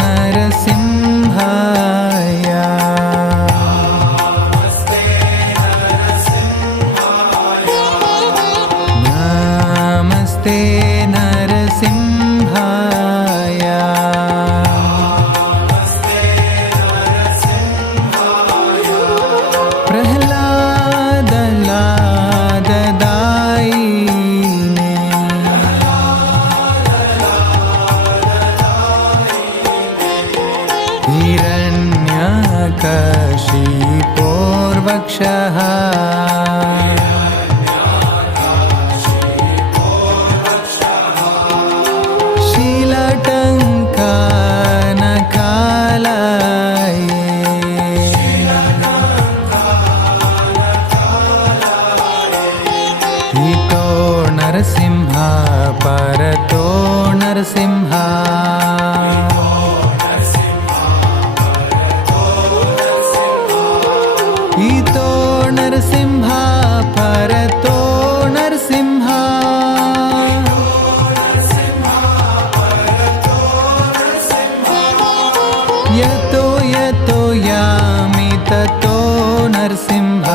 नरसिंहाय नमस्ते नरसिंहाय प्रह्लाद लाददायिने हिरण्यकशिपोर्वक्षः हितो नरसिंह परतो नरसिंह हितो नरसिंह परतो नरसिंह यतो यतो यामि ततो नरसिंह